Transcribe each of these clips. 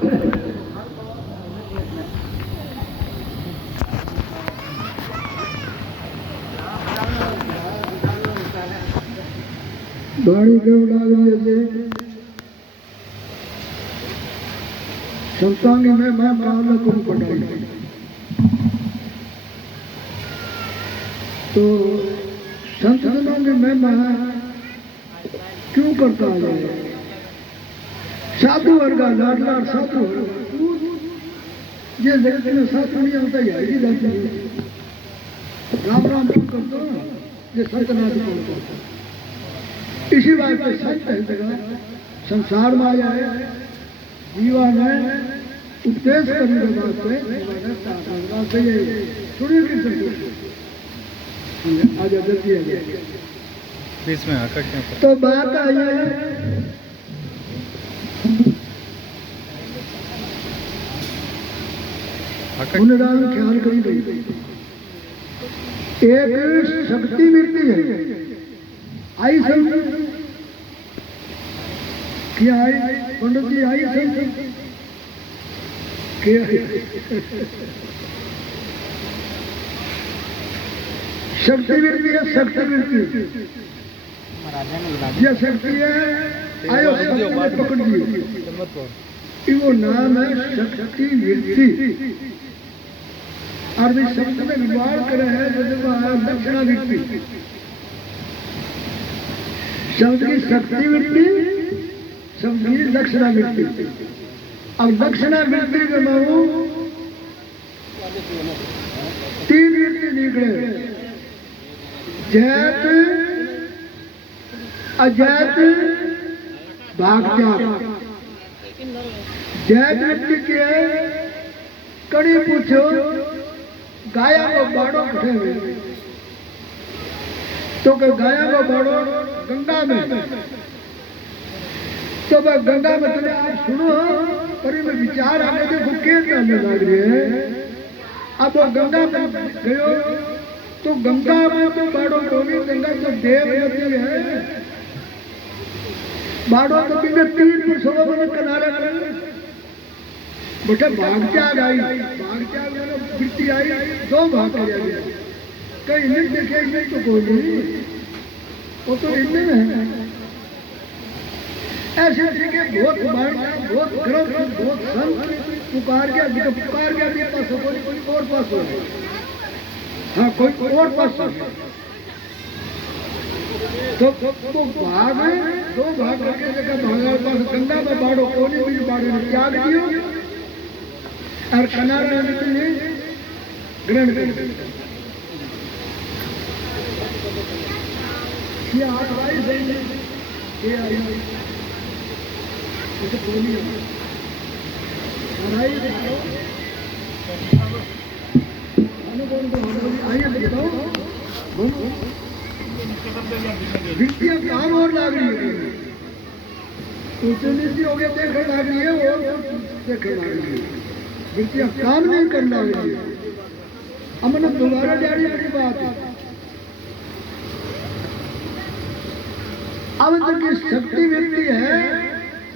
बाणी क्यों डाल दिए संतांगी में मैं काल को पढ़ाई तो संतजनों की महिमा क्यों करता है? साधु वर्गा लाडला साधु ये जगत में साधु नहीं होता है जाती है। राम राम क्यों करते हो? ये सत्यनाथ को करता। इसी बात पे सत्य है जगह संसार में आया है। जीवन है उपदेश करने के बाद से सुनिए कि आज जल्दी आ गया बीच में आकर क्या तो बात आई है पुनरान ख्याल करी गई। एक शक्ति मिलती है आई समझ क्या आई पंडित जी आई समझ शक्ति मिलती है। शक्ति मिलती यह शक्ति है आयो शक्ति पकड़ दी वो नाम है शक्ति वृत्ति। और भी शब्द में विवाद करे है दक्षिणा वृत्ति। शब्द की शक्ति वृत्ति शब्द की दक्षिणा वृत्ति। अब दक्षिणा वृत्ति के मानो तीन वृत्ति निकले जैत अजैत भागत्याग। जैत वृत्ति के कड़ी पूछो गाया को बाड़ो उठे हुए तो कि गाया को बाड़ो गंगा में तो वह गंगा में चले आप सुनो पर में विचार आने देखो क्या करने लग रही है। अब वो गंगा में गयो तो गंगा में तो बाड़ो डोली गंगा तो देव नदी है। बाड़ो तो बिना 3 में किनारे बेटा भागत्याग आई भागत्याग वृत्ति आई 2 भाग कर कहीं नहीं देखे नहीं तो बोली वो तो इनमें है। ऐसे तरीके बहुत बहुत ग्रंथ बहुत संत पुकार गया पास कोई और पास हो हाँ कोई और पास तो भाग 2 भाग करके जगह भागा पास गंगा में बाड़ो कोने भी बाड़ो ने त्याग दियो और किनारे में ग्रहण कर ये हाथ भाई सही ये आई इसे बोली लड़ाई देखो आइए बताओ वृत्तियां काम और लाग रही है तो नीति हो गया देखने लाग रही है और देखने लाग रही है वृत्तियां काम नहीं करना है। हमने दोबारा जारी बड़ी बात है। अब की शक्ति वृत्ति है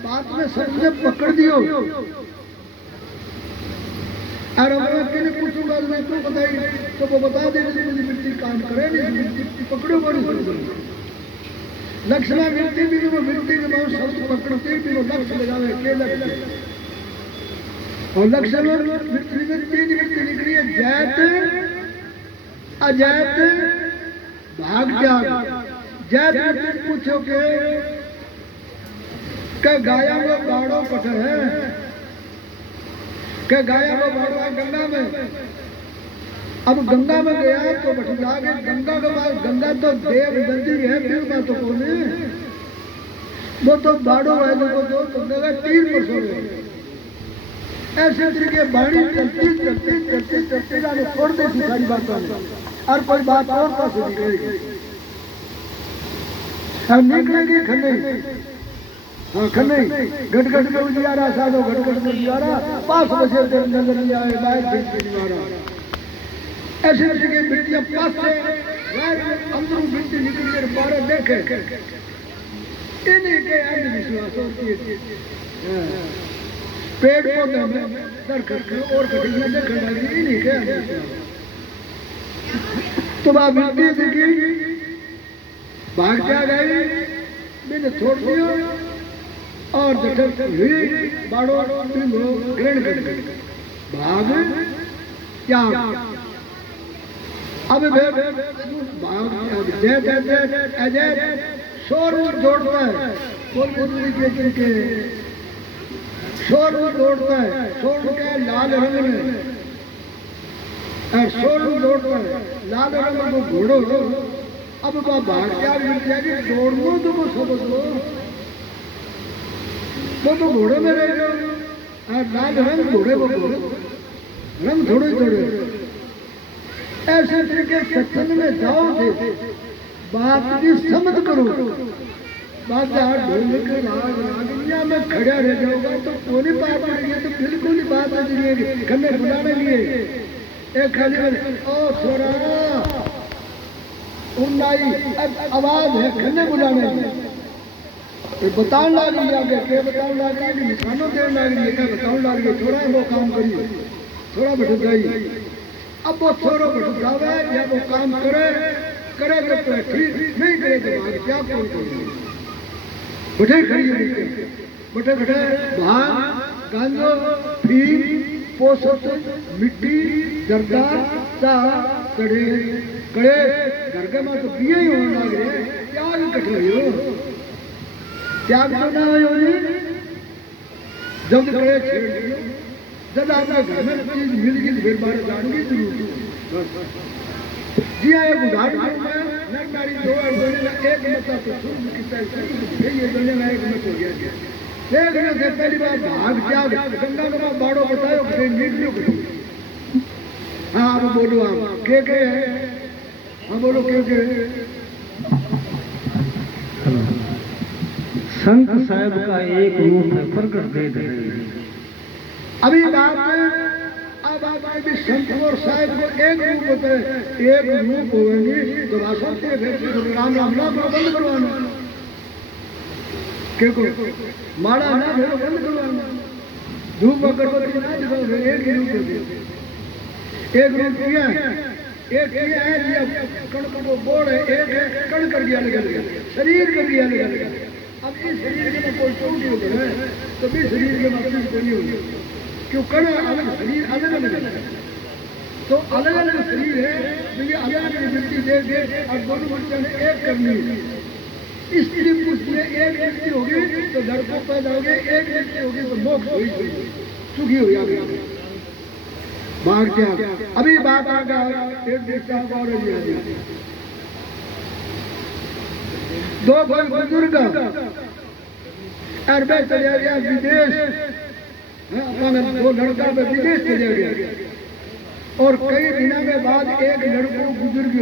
बात में सबसे पकड़ दियो और अगर पूछूंगा मैं तो बताई तो वो बता दे मुझे वृत्ति काम करे नहीं पकड़ो बड़ी लक्षणा वृत्ति भी वो वृत्ति के बहुत शब्द पकड़ते भी वो लक्ष्य लगावे के और लक्षण वृत्ति में 3 वृत्ति निकली है जैत अजैत भागत्याग। जैत वृत्ति पूछो के गाया को बाड़ो पट है के गाया को बाड़ो गंगा में। अब गंगा में गया तो बट जाके गंगा के बाद गंगा तो देव नदी है फिर बात तो कौन वो तो बाड़ो वाले को तो गंगा का 3% ऐसे तरीके बाणी चलती जाने छोड़ देती सारी बात और कोई बात और पास निकलेगी अब निकलेगी खन्ने हाँ खन्ने गटगट में उजियारा साधो गटगट में उजियारा 5 बजे तेरे नजर नहीं आए बाहर फिर ऐसे तरीके वृत्तियां पास से अंदरों वृत्ति निकल कर बाहर देखे इन्हीं के अंधविश्वास होती है। पेड़ पौधे में दरखत और कटिंग देखने लगी नहीं क्या तो बाप मिट्टी दिखी भाग जा गई मैंने छोड़ दिया और दरखत हुई बाड़ो ग्रहण कर गई भाग क्या अब भाग अजय शोर दौड़ता है के शोर दौड़ता है शोर के लाल रंग में और शोर दौड़ता है लाल रंग को घोड़ो अब वह भाग क्या मिल जाएगी दौड़ो तो वो समझ लो वो तो घोड़े में रहेगा और लाल रंग घोड़े वो घोड़े रंग थोड़े थोड़े ऐसे तरीके सत्संग में जाओ थे बात की समझ करो बात ढोलक रागनिया में खड़ा रह जाओगा तो कोई बात नहीं है तो बिल्कुल ही बात नहीं खन्ने बुलाने लिए एक खाली ओ छोरा उन्नाई आवाज है खन्ने बुलाने लिए बताने लगी आगे क्या बताने लगी कि निशानों देने लगी क्या बताने लगी थोड़ा वो काम करिए थोड़ा बैठ जाइए अब वो थोड़ा बैठ जावे या वो काम करे करे तो ठीक नहीं करे तो बाद क्या कौन करेगा बठे खड़ी बठे बठे भाग गांजो फीम पोषक मिट्टी जरदार चा कड़े कड़े घर के में तो पिए ही होने लग रहे त्याग इकट्ठे हो त्याग तो ना हो जब कड़े छेड़ दियो जब आपका घर में चीज मिल गई फिर बारे जानगी जरूर जी हाँ एक उदाहरण नर नारी दो और दोनों का एक मत तो शुरू किया ये दोनों का एक मत हो गया देखने से पहली बार भाग त्याग गंगा का बाड़ो बताओ कहीं नीटियों को हाँ आप बोलो आप के है हाँ बोलो के संत साहब का एक रूप है प्रकट भेद है अभी बात अब आप भी संत और साहब को एक रूप होते हैं एक रूप होंगे तो भाषण से राम राम ना बंद करवाना को माड़ा ना भेड़ो बंद करवाना धूप अगरबत्ती ना दिखाओ एक ही रूप होते एक रूप किया है एक किया है ये कण को बोल है एक है कण कर दिया लगा शरीर कर दिया लगा अब इस शरीर के में कोई चोट हो गया तो भी शरीर के मतलब कोई होगी क्यों कण अलग शरीर अलग अलग है तो अलग अलग शरीर है तो ये अलग अलग वृत्ति दे दे और दोनों बच्चों ने एक करनी है इसलिए उसमें एक व्यक्ति होगी तो लड़कों पैदा हो गए एक व्यक्ति होगी तो मोक्ष हुई सुखी हो जाएगी भाग क्या अभी बात आ गया एक दिशा और दो भाई बुजुर्ग अरबे चले गया विदेश अपना दो लड़का में विदेश चले गया और कई दिनों के बाद एक लड़को बुजुर्ग